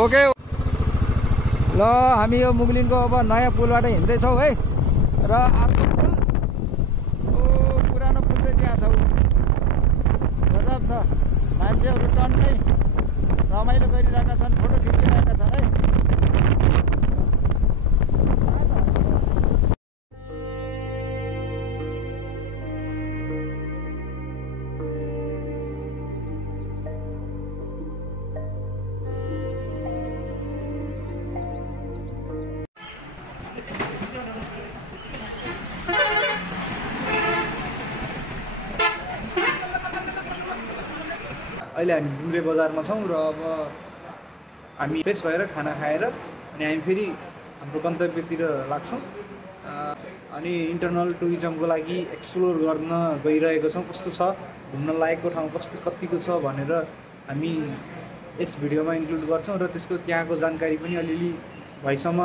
Okay ल हामी यो मुगलिनको अब नयाँ पुलबाट हिँड्दैछौँ है र अर्को पुल पुरानो पुल चाहिँ त्यहाँ छ गजब छ मान्छेहरू टन्नै रमाइलो गरिरहेका छन् फोटो खिचिरहेका छन् है अहिले हामी डुम्रे बजारमा छौँ र अब हामी फ्रेस भएर खाना खाएर अनि हामी फेरि हाम्रो गन्तव्यतिर लाग्छौँ अनि इन्टरनल टुरिज्मको लागि एक्सप्लोर गर्न गइरहेको छौँ कस्तो छ घुम्न लायकको ठाउँ कतिको छ भनेर हामी यस भिडियोमा इन्क्लुड गर्छौँ र त्यसको त्यहाँको जानकारी पनि अलिअलि भएसम्म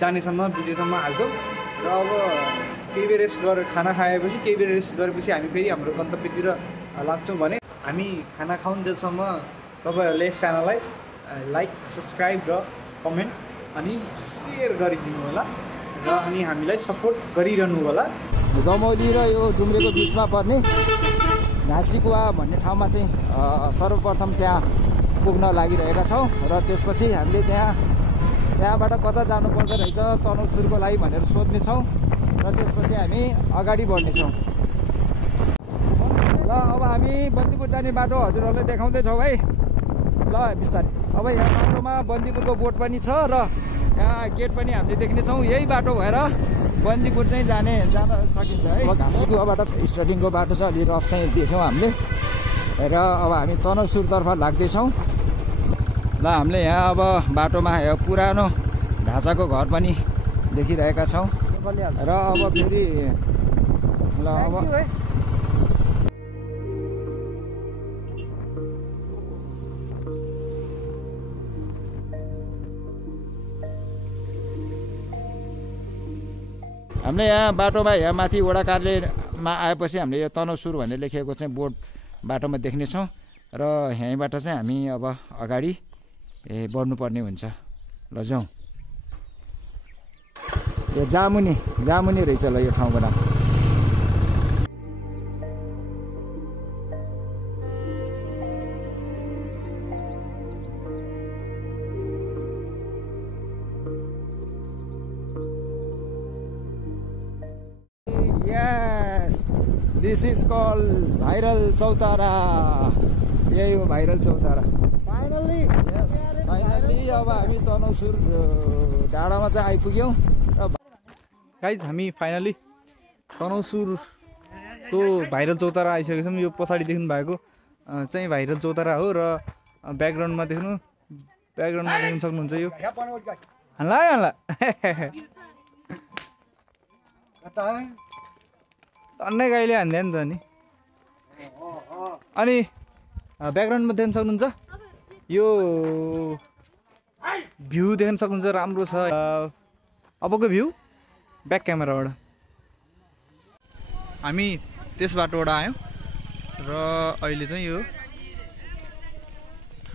जानेसम्म बुझेसम्म हाल्छौँ र अब केही बेर रेस्ट गरेर खाना खाएपछि केही बेर रेस्ट गरेपछि हामी फेरि हाम्रो गन्तव्यतिर लाग्छौँ भने हामी खाना खाउन्जेलसम्म तपाईँहरूले यस च्यानललाई लाइक सब्सक्राइब र कमेन्ट अनि सेयर गरिदिनु होला र अनि हामीलाई सपोर्ट गरिरहनु होला। दमौली र यो डुम्रेको बिचमा पर्ने घाँसीकुवा भन्ने ठाउँमा चाहिँ सर्वप्रथम त्यहाँ पुग्न लागिरहेका छौँ र त्यसपछि हामीले त्यहाँबाट कता जानुपर्दो रहेछ तनहुँसुरको लागि भनेर सोध्नेछौँ र त्यसपछि हामी अगाडि बढ्नेछौँ। ल अब हामी बन्दीपुर जाने बाटो हजुरहरूलाई देखाउँदैछौँ है ल बिस्तारै। अब यहाँ बाटोमा बन्दीपुरको बोर्ड पनि छ र यहाँ गेट पनि हामीले देख्नेछौँ। यही बाटो भएर बन्दीपुर चाहिँ जान सकिन्छ है। अब घाँसीकुवाबाट स्टार्टिङको बाटो छ अलि रफ चाहिँ देख्यौँ हामीले र अब हामी तनहुँसुरतर्फ लाग्दैछौँ। ल हामीले यहाँ अब बाटोमा पुरानो ढाँचाको घर पनि देखिरहेका छौँ र अब फेरि ल अब हामीले यहाँ बाटोमा यहाँ माथि वडा कार्यालयमा आएपछि हामीले यो तनहुँसुर भनेर लेखिएको चाहिँ बोर्ड बाटोमा देख्नेछौँ र यहीँबाट चाहिँ हामी अब अगाडि बढ्नुपर्ने हुन्छ। ल जाउँ। यो जामुनी रहेछ ल यो ठाउँको नाम। Yes, this is called Bhairal Chautara. यही हो Bhairal Chautara. Finally yes finally अब हामी तनहुँसुर डाँडामा चाहिँ आइपुग्यौँ। गाइज हामी फाइनली तनहुँसुरको भाइरल चौतारा आइसकेको छौँ। यो पछाडि देख्नु भएको चाहिँ भाइरल चौतारा हो र ब्याकग्राउन्डमा देख्नु सक्नुहुन्छ यो हान्ला अन्नै गाईले हान्दैन नि त नि। अनि ब्याकग्राउन्डमा देख्न सक्नुहुन्छ यो भ्यू देख्न सक्नुहुन्छ राम्रो छ। अबको भ्यू ब्याक क्यामेराबाट हामी त्यस बाटोबाट आयौँ र अहिले चाहिँ यो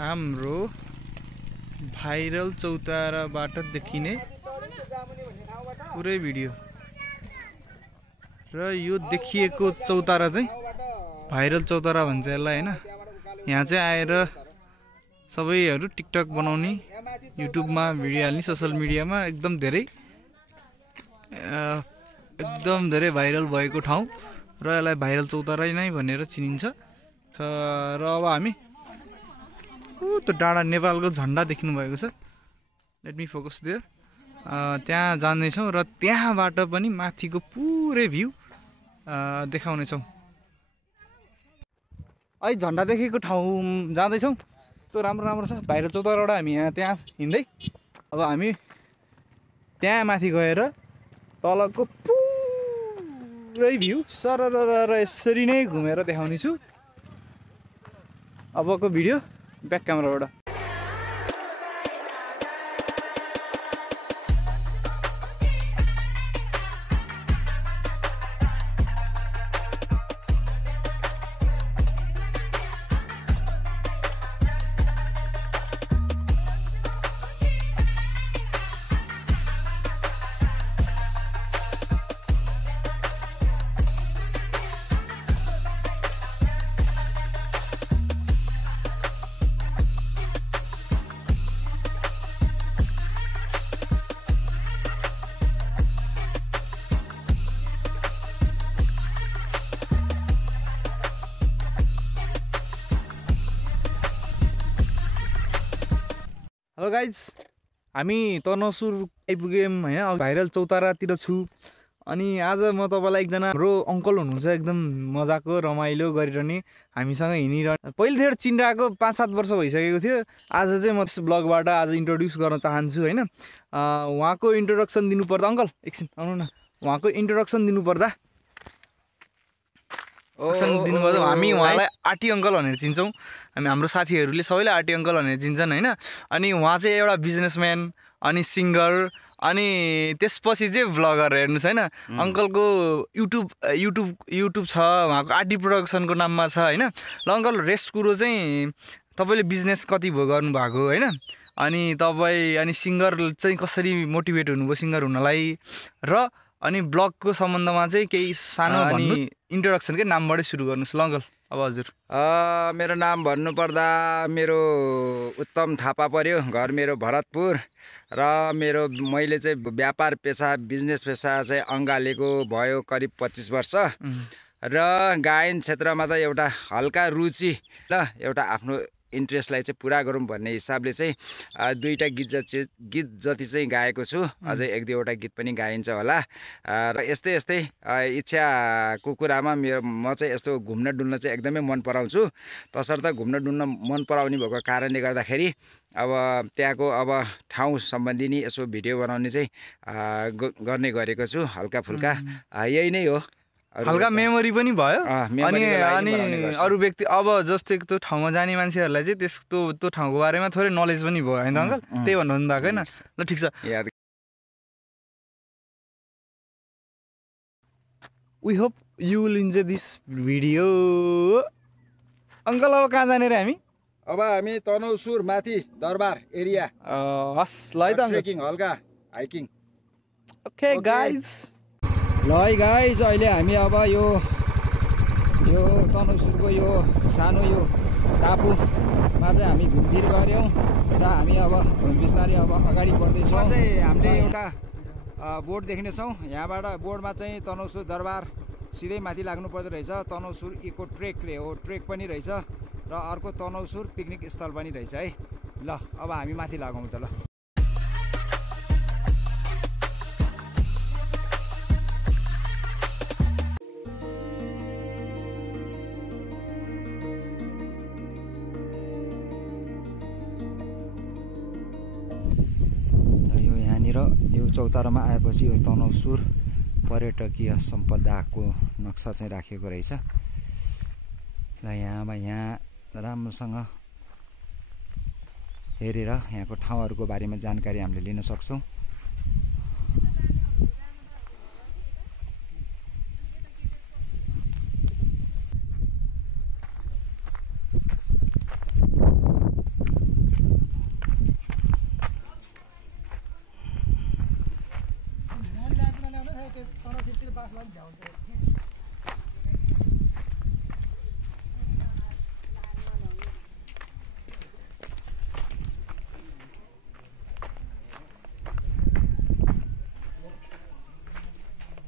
हाम्रो भाइरल चौताराबाट देखिने पुरै भिडियो र यो देखिएको चौतारा चाहिँ भाइरल चौतारा भन्छ यसलाई होइन। यहाँ चाहिँ आएर सबैहरू टिकटक बनाउने युट्युबमा भिडियो हाल्ने सोसियल मिडियामा एकदम धेरै भाइरल भएको ठाउँ र यसलाई भाइरल चौतारा नै भनेर चिनिन्छ। र अब हामी त्यो डाँडा नेपालको झन्डा देख्नु भएको छ। Let me focus there. त्यहाँ जाँदैछौँ र त्यहाँबाट पनि माथिको पुरै भ्यू देखाउनेछौँ। अहिले झन्डा देखेको ठाउँ जाँदैछौँ। त्यो राम्रो छ भाइरल चौताराबाट हामी त्यहाँ हिँड्दै अब हामी त्यहाँ माथि गएर तलको पुरै भ्यू सरर यसरी नै घुमेर देखाउने छु। अबको भिडियो ब्याक क्यामेराबाट। हेलो गाइज, हामी तनसुर आइपुग्यौँ होइन। भाइरल चौतारातिर छु। अनि आज म तपाईँलाई एकजना हाम्रो अङ्कल हुनुहुन्छ, एकदम मजाको रमाइलो गरिरहने, हामीसँग हिँडिरहने। पहिलेतिर चिनिरहेको 5-7 वर्ष भइसकेको थियो। आज चाहिँ म त्यस ब्लगबाट आज इन्ट्रोड्युस गर्न चाहन्छु होइन। उहाँको इन्ट्रोडक्सन दिनुपर्दा, अङ्कल एकछिन आउनु न। उहाँको इन्ट्रोडक्सन दिनुपर्दा हामी उहाँलाई आर्टी अङ्कल भनेर चिन्छौँ। हाम्रो साथीहरूले सबैले आर्टी अङ्कल भनेर चिन्छन् होइन। अनि उहाँ चाहिँ एउटा बिजनेसम्यान अनि सिङ्गर अनि त्यसपछि चाहिँ भ्लगर। हेर्नुहोस् होइन, अङ्कलको युट्युब छ, उहाँको आर्टी प्रोडक्सनको नाममा छ होइन। ल अङ्कल, रेस्ट कुरो चाहिँ तपाईँले बिजनेस कति भयो गर्नुभएको होइन, अनि तपाईँ अनि सिङ्गर चाहिँ कसरी मोटिभेट हुनुभयो सिङ्गर हुनलाई, र अनि ब्लगको सम्बन्धमा चाहिँ केही सानो अनि इन्ट्रोडक्सनकै नामबाटै सुरु गर्नुहोस् ल अङ्कल। अब हजुर। मेरो नाम भन्नुपर्दा मेरो उत्तम थापा पर्यो, घर मेरो भरतपुर, र मैले चाहिँ व्यापार पेसा बिजनेस पेसा चाहिँ अँगालेको भयो करिब 25 वर्ष। र गायन क्षेत्रमा त एउटा हल्का रुचि र एउटा आफ्नो इन्ट्रेस्टलाई चाहिँ पुरा गरौँ भन्ने हिसाबले चाहिँ 2टा गीत जति चाहिँ गाएको छु। अझै 1-2वटा गीत पनि गाइन्छ होला। र यस्तै इच्छाको कुरामा म चाहिँ यस्तो घुम्न डुल्न चाहिँ एकदमै मन पराउँछु। तसर्थ घुम्न डुल्न मन पराउने भएको कारणले गर्दाखेरि अब त्यहाँको अब ठाउँ सम्बन्धी नि यसो भिडियो बनाउने चाहिँ गर्ने गरेको छु हल्का फुल्का। यही नै हो। हल्का मेमोरी पनि भयो। अनि अरू व्यक्ति अब जस्तै त्यो ठाउँमा जाने मान्छेहरूलाई चाहिँ त्यो ठाउँको बारेमा थोरै नलेज पनि भयो होइन अङ्कल, त्यही भन्नु भएको होइन। ल ठिक छ, we hope you will enjoy this video. Uncle अब कहाँ जाने रे हामी? अब हामी तनहुँसुर माथि दरबार एरिया। हस् ल है त ट्रेकिङ, हल्का हाइकिङ। Okay guys. ल है गाइज, अहिले हामी अब यो तनहुँसुरको यो सानो यो टापुमा चाहिँ हामी घुमफिर गऱ्यौँ र हामी अब बिस्तारै अब अगाडि बढ्दैछौँ। चाहिँ हामीले एउटा बोर्ड देख्नेछौँ। यहाँबाट बोर्डमा चाहिँ तनहुँसुर दरबार सिधै माथि लाग्नु पर्दो रहेछ। तनहुँसुर इको ट्रेकले हो, ट्रेक पनि रहेछ, र अर्को तनहुँसुर पिकनिक स्थल पनि रहेछ है। ल अब हामी माथि लागौँ त। ल यो चौतारामा आएपछि यो तनहुँसुर पर्यटकीय सम्पदाको नक्सा चाहिँ राखेको रहेछ। ल यहाँ राम्रोसँग हेरेर यहाँको ठाउँहरूको बारेमा जानकारी हामीले लिन सक्छौँ।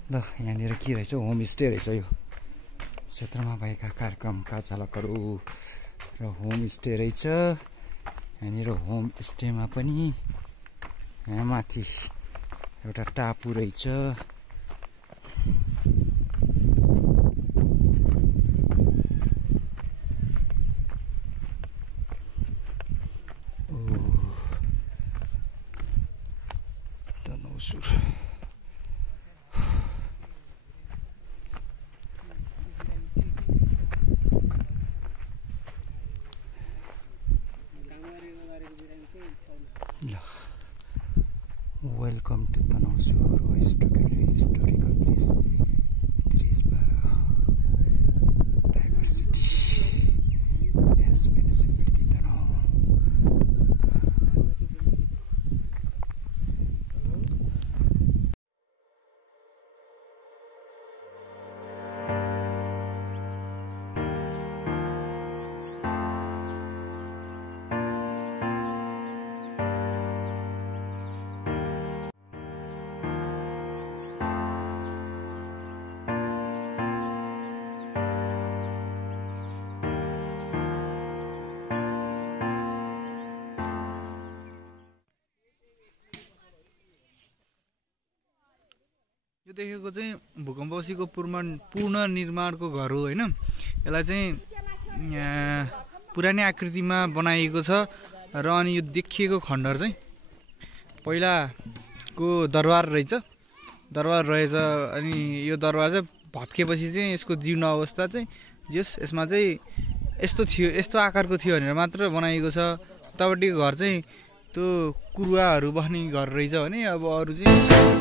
ल यहाँनिर के रहेछ, होमस्टे रहेछ। यो क्षेत्रमा भएका कार्यक्रमका चालकहरू र होमस्टे रहेछ। यहाँनिर होमस्टेमा पनि यहाँ माथि एउटा टापु रहेछ। Tanahunsur Welcome to Tanausur, historical place. It is diversity. Yes, municipality Tanau. यो देखेको चाहिँ भूकम्पपछिको पुनर्निर्माणको घर हो होइन। यसलाई चाहिँ पुरानै आकृतिमा बनाइएको छ र अनि यो देखिएको खण्डहर चाहिँ पहिलाको दरबार रहेछ अनि यो दरबार चाहिँ भत्केपछि चाहिँ यसको जीर्ण अवस्था चाहिँ यसमा चाहिँ यस्तो आकारको थियो भनेर मात्र बनाइएको छ। उतापट्टिको घर चाहिँ त्यो कुरुवाहरू बस्ने घर रहेछ भने अब अरू चाहिँ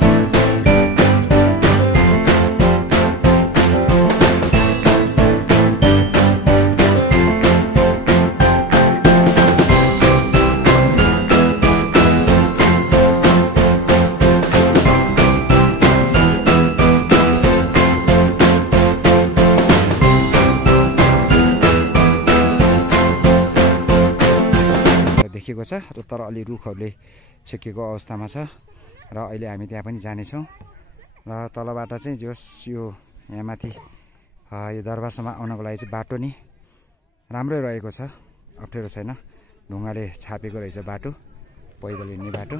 देखिएको छ र तर अलि रुखहरूले छेकिएको अवस्थामा छ र अहिले हामी त्यहाँ पनि जानेछौँ र तलबाट चाहिँ जस यो यहाँ माथि यो दरबारसम्म आउनको लागि चाहिँ बाटो नि राम्रै रहेको छ, अप्ठ्यारो छैन। ढुङ्गाले छापेको रहेछ बाटो, पैदल हिँड्ने बाटो।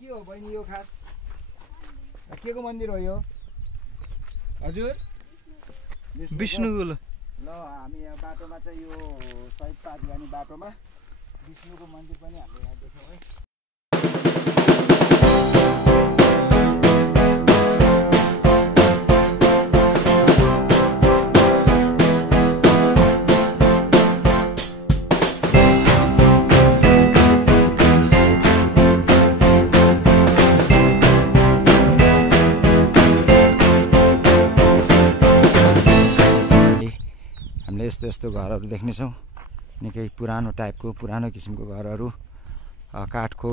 के हो बहिनी यो खास के को मन्दिर हो यो हजुर? विष्णुको। ल हामी यहाँ बाटोमा चाहिँ यो सहिद पार्क जाने बाटोमा विष्णुको मन्दिर पनि हामीले यहाँ देख्यौँ है। यस्तो यस्तो घरहरू देख्नेछौँ, निकै पुरानो टाइपको पुरानो किसिमको घरहरू, काठको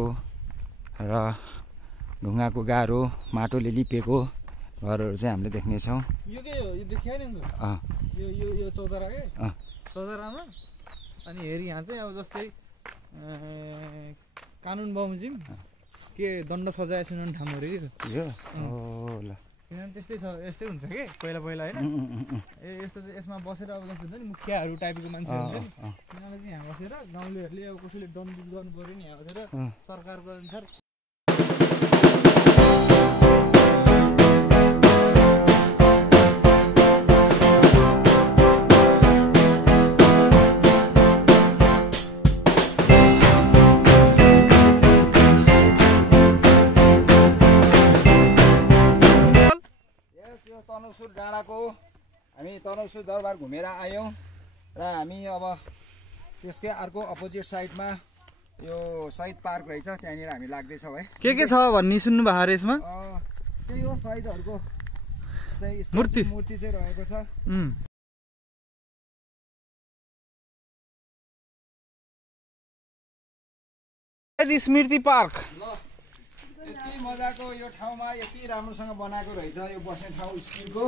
र ढुङ्गाको गाह्रो माटोले लिपेको घरहरू चाहिँ हामीले देख्नेछौँ। यो के हो? यो देखियो नि यो चौतारा के चौतारामा अनि हेरी यहाँ चाहिँ अब जस्तै कानुन बमोजिम के दण्ड सजाय सुनाउने ठाउँ अरे कि यो ओ ल किनभने त्यस्तै छ, यस्तै हुन्छ कि पहिला होइन। यस्तो चाहिँ यसमा बसेर अब जस्तो हुन्छ नि मुखियाहरू टाइपको मान्छेहरू हुन्छ नि, तिनीहरूले चाहिँ यहाँ बसेर गाउँलेहरूले अब कसैले दण्डित गर्नु पऱ्यो नि यहाँ बसेर सरकारको अनुसार तनहुँसुर डाँडाको हामी तनहुँसुर दरबार घुमेर आयौँ र हामी अब त्यसकै अर्को अपोजिट साइडमा यो शहीद पार्क रहेछ, त्यहाँनिर हामी लाग्दैछौँ है। के छ भन्ने सुन्नु भएको अरे यसमा? त्यही हो शहीदहरूको मूर्ति चाहिँ रहेको छ। स्मृति पार्क यति मजाको यो ठाउँमा यति राम्रोसँग बनाएको रहेछ यो बस्ने ठाउँ स्कुलको।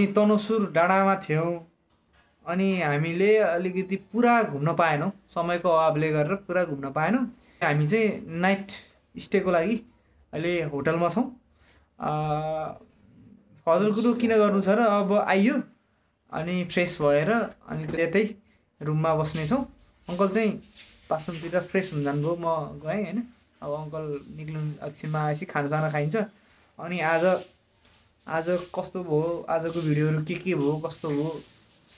हामी तनसुर डाँडामा थियौँ अनि हामीले अलिकति पुरा घुम्न पाएनौँ, समयको अभावले गरेर पुरा घुम्न पाएनौँ। हामी चाहिँ नाइट स्टेको लागि अहिले होटलमा छौँ। फजल कुरो किन गर्नु छ र अब आइयो अनि फ्रेस भएर अनि त्यतै रुममा बस्नेछौँ। अङ्कल चाहिँ बाथरुमतिर फ्रेस हुन जानुभयो, म गएँ होइन। अब अङ्कल निक्लिनु एकछिनमा आएपछि खानासाना खाइन्छ। अनि आज कस्तो भयो, आजको भिडियोहरू के भयो कस्तो भयो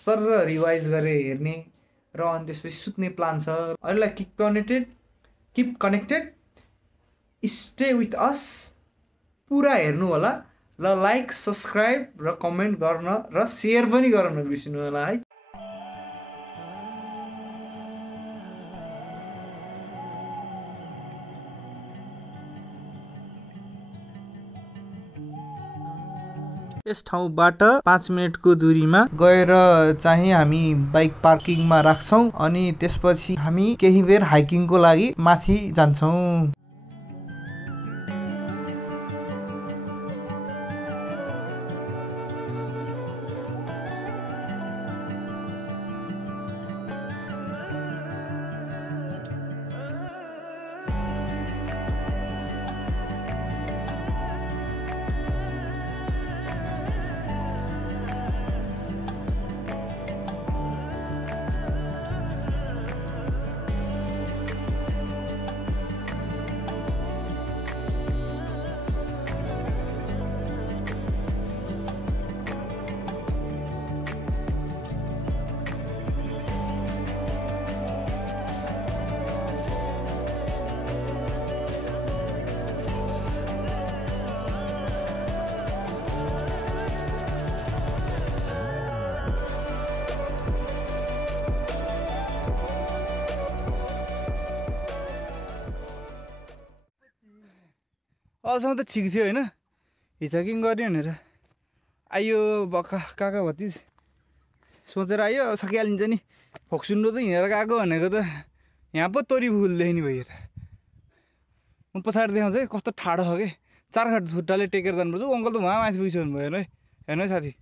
सर रिभाइज गरेर हेर्ने र अनि त्यसपछि सुत्ने प्लान छ। अरूलाई keep connected stay with us, पुरा हेर्नु होला ल। लाइक सब्सक्राइब र कमेन्ट गर्न र सेयर पनि गर्न नबिर्सिनु होला है। यस ठाउँबाट 5 मिनटको दूरीमा गएर चाहिँ हामी बाइक पार्किङमा राख्छौँ अनि त्यसपछि हामी केही बेर हाइकिङको लागि माथि जान्छौँ। अझसम्म त ठिक थियो होइन, हिचकिङ गर्ने भनेर आइयो बक्का काका भतिज सोचेर आयो। सकिहालिन्छ नि, फोक्सुन्डो त हिँडेर गएको भनेको त यहाँ पो तोरी फुल्दै नि भयो। त म पछाडि देखाउँछ है कस्तो ठाडो छ कि, 4 खाट खुट्टाले टेकेर जानुपर्छ। अङ्कल त उहाँ माथि पुगिसक्नु भयो हेर्नु है साथी।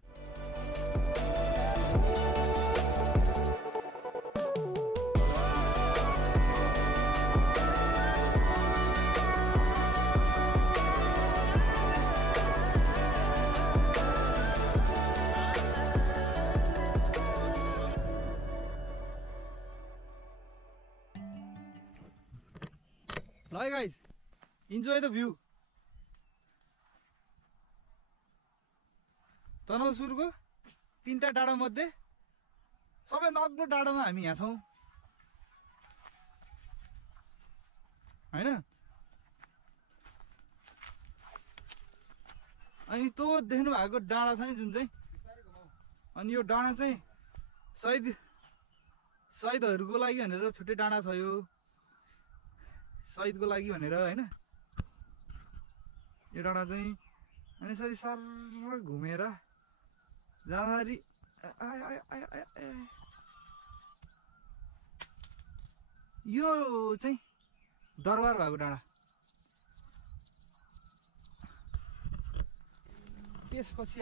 Hi guys, enjoy the view. तनसुरको 3टा डाँडा मध्ये सबैभन्दा अग्लो डाँडामा हामी यहाँ छौँ होइन। अनि त्यो देख्नु भएको डाँडा छ नि जुन चाहिँ, अनि यो डाँडा चाहिँ शहीदहरूको लागि भनेर छुट्टै डाँडा छ यो, शहीदको लागि भनेर होइन। यो डाँडा चाहिँ अनि यसरी सर घुमेर जाँदाखेरि यो चाहिँ दरबार भएको डाँडा। त्यसपछि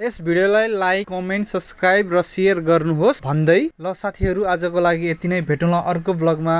यस भिडियोलाई लाइक कमेन्ट सब्सक्राइब र सेयर गर्नुहोस् भन्दै ल साथीहरू आजको लागि यति नै, भेटौँला अर्को ब्लगमा।